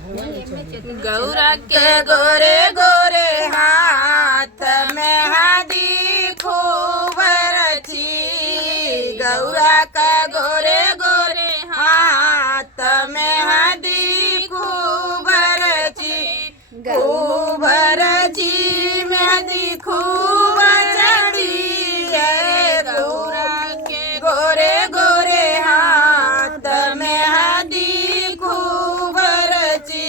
गौरा के गोरे गोरे हाथ में हादी खूब रची। गौरा का गोरे गोरे हाथ में हादी खूब रची। खूब रची मेहंदी खूब चढ़ी है। गौरा के गोरे गोरे हाथ में हादी खूब रची।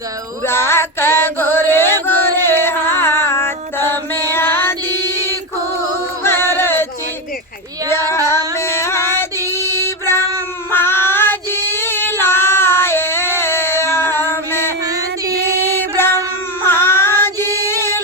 गौरा का गोरे गोरे हाथ में हादी खूब रची। यह मेहंदी ब्रह्मा जी लाए। यह मेहंदी ब्रह्मा जी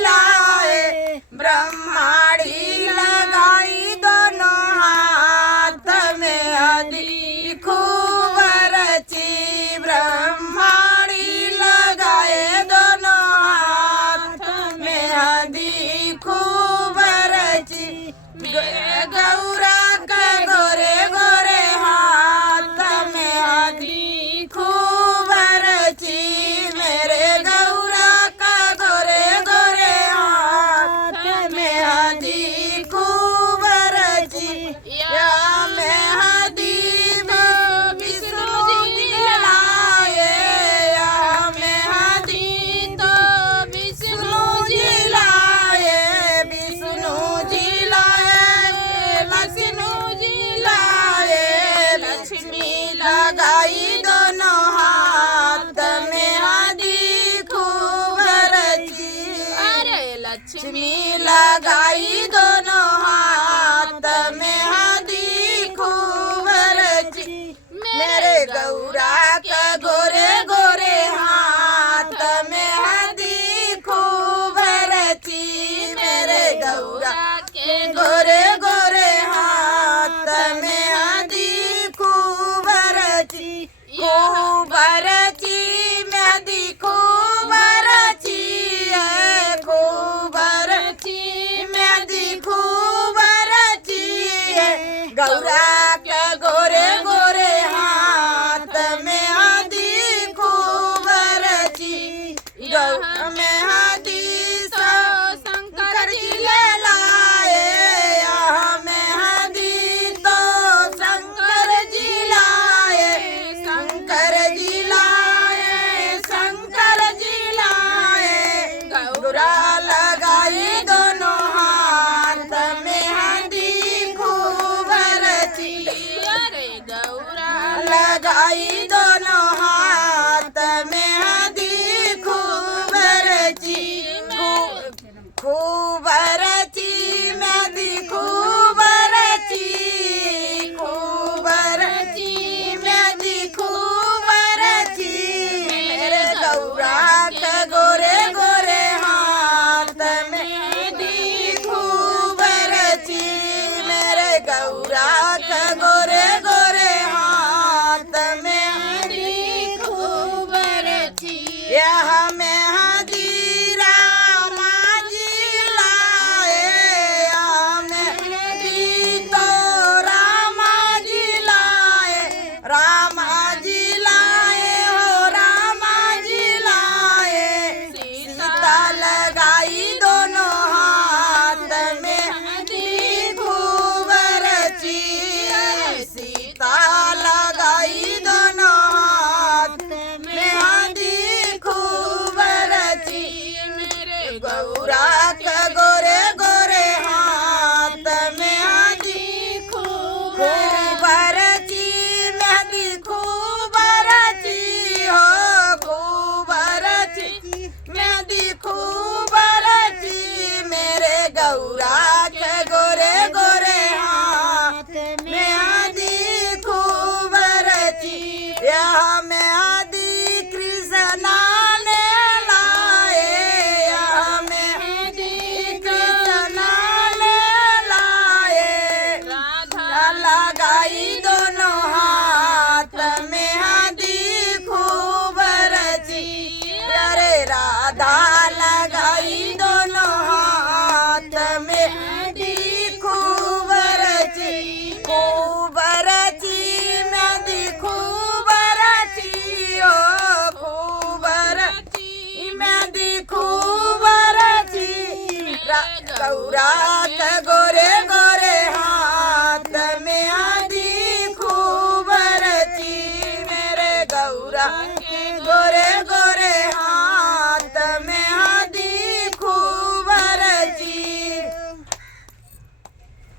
लाए। ब्रह्माड़ी लगाई दोनों हाथ में हादी खूब रची। ब्रह्माड़ी लगाए दोनों हाथ में हादी खूब रची। गौरा का गोरे गोरे हाथ में हादी खूब रची। मेरे गौरा का गोरे गोरे हाथ में हादी खूब रची। या में हादी विष्णु जी लाए। या में हादी तो विष्णु जी लाए। विष्णु जी लाए। लक्ष्मी जी लाए। लक्ष्मी लगाई दोनों हाथ में हादी खूब रची। अरे लक्ष्मी लगाई दोनों हाथ में हादी खूब रची। मेरे गौरा का गोरे गोरे हाथ में हादी खूब रची। मेरे गौरा के गोरे गोरे हाथ में हादी खूब रची। खूब रची मेहंदी खूब रची है। खूब रची मेहंदी खूब रची है। गौरा के गोरे गोरे हाथ में हादी खूब रची। गौ में हादी सो शंकर जी ले लाए। यहाँ में हादी तो शंकर जी लाए। शंकर जी लाए। शंकर जी लाए। गौरा लगाई दोनों हाथ में हादी खूब रची। अरे गौरा लगाई दोनों हाथ में हादी खूब रची। खूब रची मेहंदी खूब रची। खूब रची मेहंदी खूब रची। मेरे गौरा के गोरे गोरे हाथ में हादी खूब रची। मेरे गौरा के गोरे गोरे हाथ में हादी खूब रची। यह में हादी रामा जी लाए। यह में हादी तो रामा जी लाए। रामा जी लाए हो रामा जी लाए। सीता लगाई दोनों हाथ में हादी खूब रची। सीता लगाई दोनों हाथ में हादी खूब पूरा